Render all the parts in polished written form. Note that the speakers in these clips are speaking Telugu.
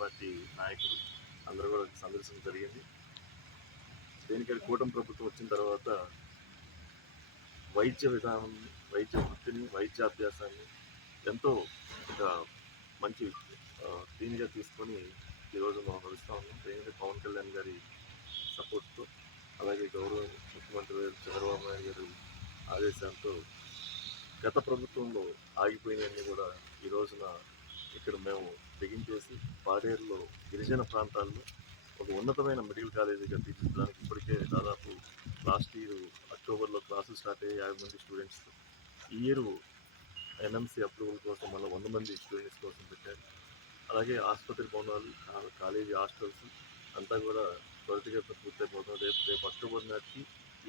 పార్టీ నాయకులు అందరూ కూడా సందర్శన జరిగింది. దేనికని కూటమి ప్రభుత్వం వచ్చిన తర్వాత వైద్య విధానం, వైద్య వృత్తిని, వైద్యాభ్యాసాన్ని ఎంతో ఒక మంచి దీనిగా తీసుకొని ఈరోజు మనం నడుస్తూ ఉన్నాం. దేనికి పవన్ కళ్యాణ్ గారి సపోర్ట్తో, అలాగే గౌరవ ముఖ్యమంత్రి చంద్రబాబు నాయుడు గారి ఆదేశాలతో గత ప్రభుత్వంలో ఆగిపోయినవన్నీ కూడా ఈ రోజున ఇక్కడ మేము బిగించేసి పాడేరులో గిరిజన ప్రాంతాల్లో ఒక ఉన్నతమైన మెడికల్ కాలేజీగా తీర్చిదిద్దడానికి ఇప్పటికే దాదాపు లాస్ట్ ఇయర్ అక్టోబర్లో క్లాసులు స్టార్ట్ అయ్యి 50 మంది స్టూడెంట్స్, ఈ ఇయర్ ఎన్ఎంసీ అప్రూవల్ కోసం మళ్ళీ 100 మంది స్టూడెంట్స్ కోసం పెట్టారు. అలాగే ఆసుపత్రి భవనాలు, కాలేజీ హాస్టల్స్ అంతా కూడా త్వరితగతిన పూర్తయిపోతుంది. రేపు అక్టోబర్ నాటికి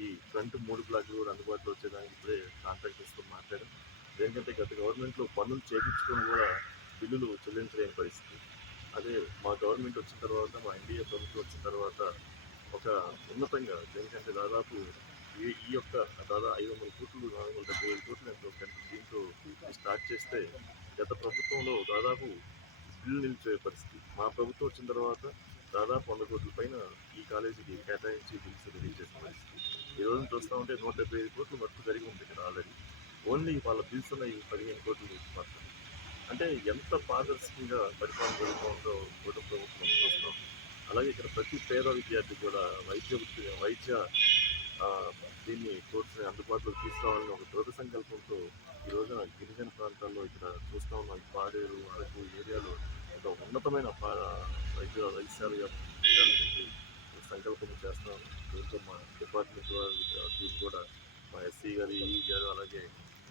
ఈ ఫ్రంట్ 3 బ్లాక్లు కూడా అందుబాటులో వచ్చేదానికి ఇప్పుడే కాంట్రాక్టర్స్తో మాట్లాడాం. దేనికంటే గత గవర్నమెంట్లో పనులు చేయించుకొని కూడా బిల్లులు చెల్లించలేని పరిస్థితి. అదే మా గవర్నమెంట్ వచ్చిన తర్వాత, మా ఎన్డీఏ ప్రభుత్వం వచ్చిన తర్వాత ఒక ఉన్నతంగా, దేనికంటే దాదాపు ఈ యొక్క దాదాపు 500 కోట్లు 475 కోట్లు ఎంతో దీంతో స్టార్ట్ చేస్తే గత ప్రభుత్వంలో దాదాపు బిల్లు నిలిచే పరిస్థితి. మా ప్రభుత్వం వచ్చిన తర్వాత దాదాపు 100 కోట్ల పైన ఈ కాలేజీకి కేటాయించి బిల్స్ రిలీజ్ చేసిన పరిస్థితి. ఈ రోజున చూస్తూ ఉంటే 175 కోట్లు వర్క్ జరిగి ఉంది ఇక్కడ ఆల్రెడీ. ఓన్లీ వాళ్ళ బిల్స్ ఉన్న ఈ 15 కోట్లు మాత్రం. అంటే ఎంత పారదర్శకంగా పరిపాలన జరుగుతుందో కూటమి ప్రభుత్వం చూస్తున్నాం. అలాగే ఇక్కడ ప్రతి పేద విద్యార్థి కూడా వైద్య దీన్ని కోర్సుని అందుబాటులోకి తీసుకురావాలని ఒక దృఢ సంకల్పంతో ఈ రోజున గిరిజన ప్రాంతాల్లో ఇక్కడ చూస్తూ ఉన్నాం. పాడేరు, అరకు ఏరియాలో ఒక ఉన్నతమైన వైద్యశాలగా చెప్పి సంకల్పం చేస్తున్నాం. దీంతో మా డిపార్ట్మెంట్ టీం కూడా, మా ఎస్సీ గారు, ఈఈ గారు, అలాగే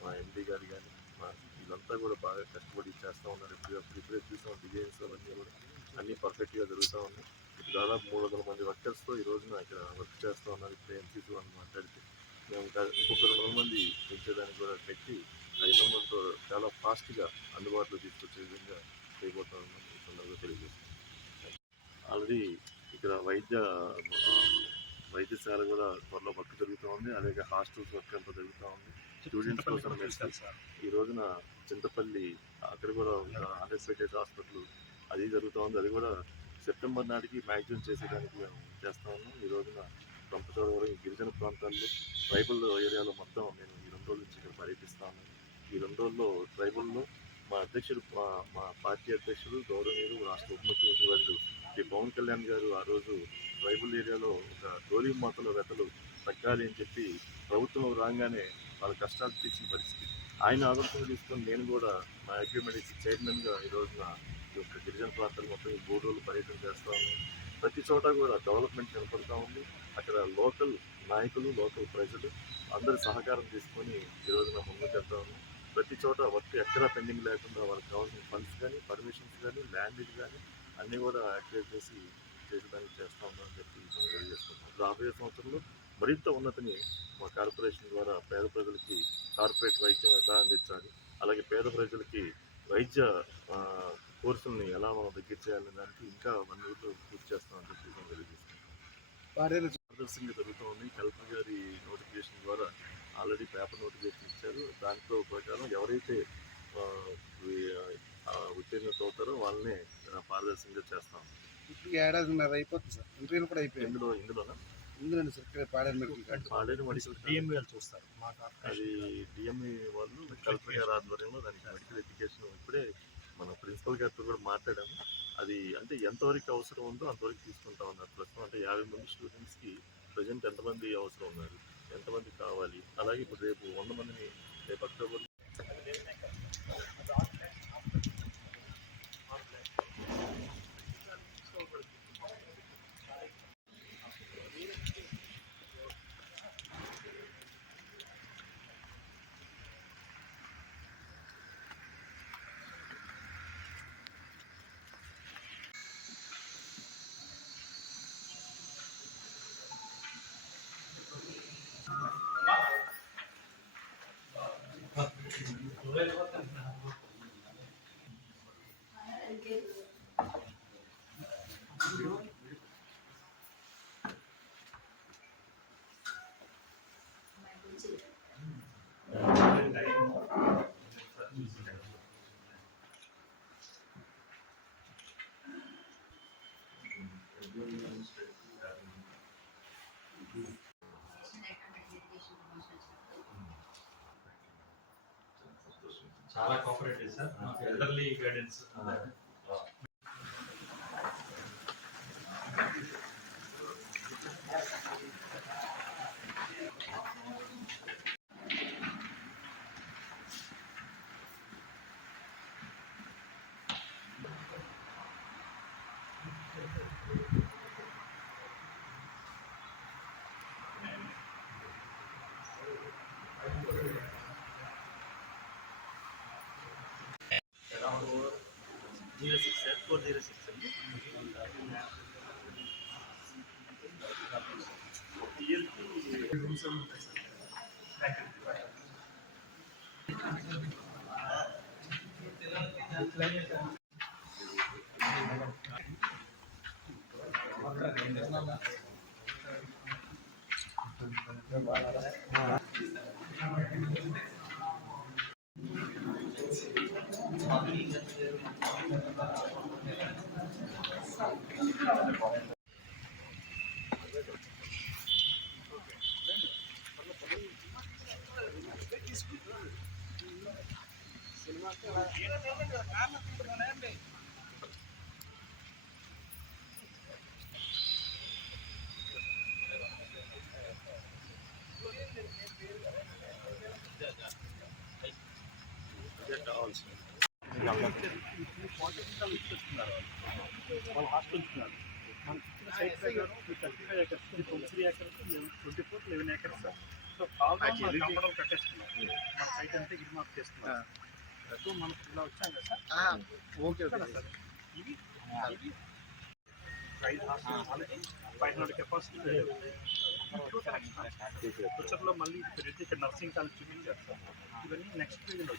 మా ఎండీ గారు కానీ వీళ్ళంతా కూడా బాగా కష్టపడి చేస్తూ ఉన్నారు. ఇప్పుడే చూసాం డిజైన్స్ అవన్నీ కూడా అన్నీ పర్ఫెక్ట్గా జరుగుతూ ఉన్నాయి. ఇప్పుడు దాదాపు 300 మంది వర్కర్స్తో ఈ రోజున ఇక్కడ వర్క్ చేస్తూ ఉన్నారు. ఇప్పుడు ఎంసీసీ అని మాట్లాడితే మేము ఇంకొక 200 మంది పెంచేదానికి కూడా పెట్టి 500 మందితో చాలా ఫాస్ట్గా అందుబాటులో తీసుకొచ్చే విధంగా చేయబోతామని ఈ సందర్భంగా తెలియజేస్తున్నాం. ఆల్రెడీ ఇక్కడ వైద్యశాల కూడా త్వరలో వర్క్ జరుగుతూ ఉంది. అలాగే హాస్టల్స్ వర్క్ అంతా జరుగుతూ ఉంది. స్టూడెంట్స్ కోసం ఈ రోజున చింతపల్లి అక్కడ కూడా ఒక 100 బెడెడ్ హాస్పిటల్ అది జరుగుతూ ఉంది. అది కూడా సెప్టెంబర్ నాటికి మ్యాక్సిమం చేసేదానికి మేము చేస్తూ ఉన్నాం. ఈ రోజున రంపచోడవరం ఈ గిరిజన ప్రాంతాల్లో ట్రైబల్ ఏరియాలో మొత్తం నేను ఈ 2 రోజుల నుంచి ఇక్కడ పర్యటిస్తూ ఉన్నాను. ఈ 2 రోజుల్లో ట్రైబల్లో మా అధ్యక్షుడు, మా పార్టీ అధ్యక్షుడు గౌరవనీయులు రాష్ట్ర ఉప ముఖ్యమంత్రి వర్యులు శ్రీ పవన్ కళ్యాణ్ గారు ఆ రోజు ట్రైబల్ ఏరియాలో ఒక డోలీ మాతల వెతలు తగ్గాలి అని చెప్పి ప్రభుత్వం రాగానే వాళ్ళ కష్టాలు తీర్చిన పరిస్థితి. ఆయన ఆదర్శంగా తీసుకొని నేను కూడా మా అక్యూమెడిక్స్ చైర్మన్గా ఈ రోజున ఈ యొక్క గిరిజన ప్రాంతాలు మొత్తం ఈ 3 రోజులు పర్యటన చేస్తూ ఉన్నాం. ప్రతి చోట కూడా డెవలప్మెంట్ కనపడుతూ ఉంది. అక్కడ లోకల్ నాయకులు, లోకల్ ప్రజలు అందరి సహకారం తీసుకొని ఈ రోజున ముందుకు వెళ్తా ఉన్నాం. ప్రతి చోట వర్క్ ఎక్కడా పెండింగ్ లేకుండా వాళ్ళకి కావాల్సిన ఫండ్స్ కానీ, పర్మిషన్స్ కానీ, ల్యాండ్ కానీ అన్నీ కూడా యాక్టివేట్ చేసేదానికి చేస్తూ ఉన్నామని చెప్పి తెలియజేస్తున్నాం. రాబోయే సంవత్సరంలో మరింత ఉన్నతిని మా కార్పొరేషన్ ద్వారా పేద ప్రజలకి కార్పొరేట్ వైద్యం ఎలా అందించాలి, అలాగే పేద ప్రజలకి వైద్య కోర్సుల్ని ఎలా మనం దగ్గర చేయాలనే దానికి ఇంకా 1 రోజులు పూర్తి చేస్తామని చెప్పి తెలియజేస్తున్నాం. పారదర్శకంగా జరుగుతుంది. కలెక్టర్ గారి నోటిఫికేషన్ ద్వారా ఆల్రెడీ పేపర్ నోటిఫికేషన్ ఇచ్చారు. దాంట్లో ప్రకారం ఎవరైతే ఉత్తీర్ణత అవుతారో వాళ్ళనే పారదర్శకంగా చేస్తాం. ఇప్పుడు ఏడాదిన్నర అయిపోతుంది సార్. ఇంటర్వ్యూలు కూడా అయిపోయింది. ఇందులోనే సార్ పాడేరు మెడికల్ డిఎంఈ చూస్తారు. అది డిఎంఈ వాళ్ళు కలెక్టర్ గారి ఆధ్వర్యంలో దానికి మెడికల్ ఎడ్యుకేషన్ ఇప్పుడే మన ప్రిన్సిపల్ గారితో కూడా మాట్లాడాము. అది అంటే ఎంతవరకు అవసరం ఉందో అంతవరకు తీసుకుంటా ఉన్నారు. ప్రస్తుతం అంటే 50 మంది స్టూడెంట్స్కి ప్రజెంట్ ఎంతమంది అవసరం ఉన్నారు, ఎంతమంది కావాలి, అలాగే ఇప్పుడు రేపు 100 మందిని రేపు అక్టోబర్ చాలా కోఆపరేటివ్ సార్, మాకు ఎల్డర్లీ గైడెన్స్. అరౌండ్ 06 సార్, 406 అండి. ఇయర్కి రూమ్స్ ఉంటాయి సార్. వాళ్ళు హాస్టల్ ఇస్తున్నారు. మనకి ఇచ్చిన సైట్ ప్రకారం 35 acres, 23 acres, 24, 11 acres sir. So కావాలి కంపడం కట్టేస్తున్నాం. మన సైట్ అంతా ఇది మార్క్ చేస్తున్నాం. సో మనకు ఇలా వచ్చాం కదా సార్. Okay sir. ఇది 5 హాస్టల్ వాళ్ళకి 500 కెపాసిటీ. ఫ్యూచర్లో మళ్ళీ ఇది పెరిగితే ఇక్కడ నర్సింగ్ కాలేజ్ చూపించారు సార్. ఇవన్నీ నెక్స్ట్ ఫీల్డ్లో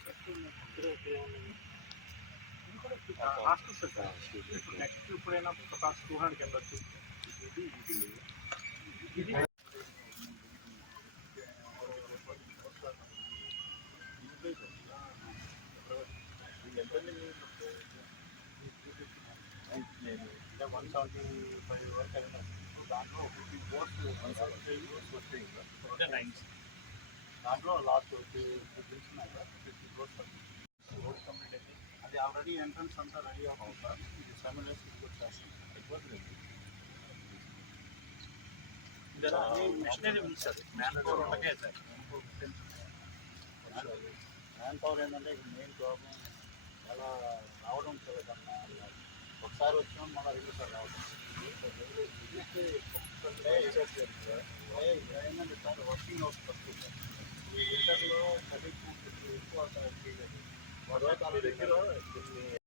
హాస్టల్స్ సార్. ఇప్పుడు నెక్స్ట్ ఇప్పుడైనా ఒక 200 వెళ్ళొచ్చు. ఇది ఇలా 175 వరకు వెళ్ళినాం. దాంట్లో 50 బోర్డ్స్ 175 వస్తాయి ఇంకా. దాంట్లో లాస్ట్ 50 ఉన్నాయి సార్. 50 బోర్డ్స్ రోడ్ కంప్లీట్ అయితే అది ఆల్రెడీ ఎంట్రన్స్ అంతా రెడీ అవుతుంది సార్. ఇది 7 డేస్ వచ్చేస్తాం. అయిపోతుంది. మిషనరీ ఉంది సార్. మ్యాన్ పవర్ ఒకటే సార్. మ్యాన్ పవర్ ఏంటంటే ఇప్పుడు మెయిన్ ప్రాబ్లం అలా రావడం కన్నా ఒకసారి వచ్చినా మళ్ళీ 2 సార్లు రావడం. ఏంటంటే సార్ వర్కింగ్ అవర్స్ తక్కువ సార్. ఈ వింటర్లో చదివి ఎక్కువ ఫీల్ అయ్యింది. దగ్గర కొన్ని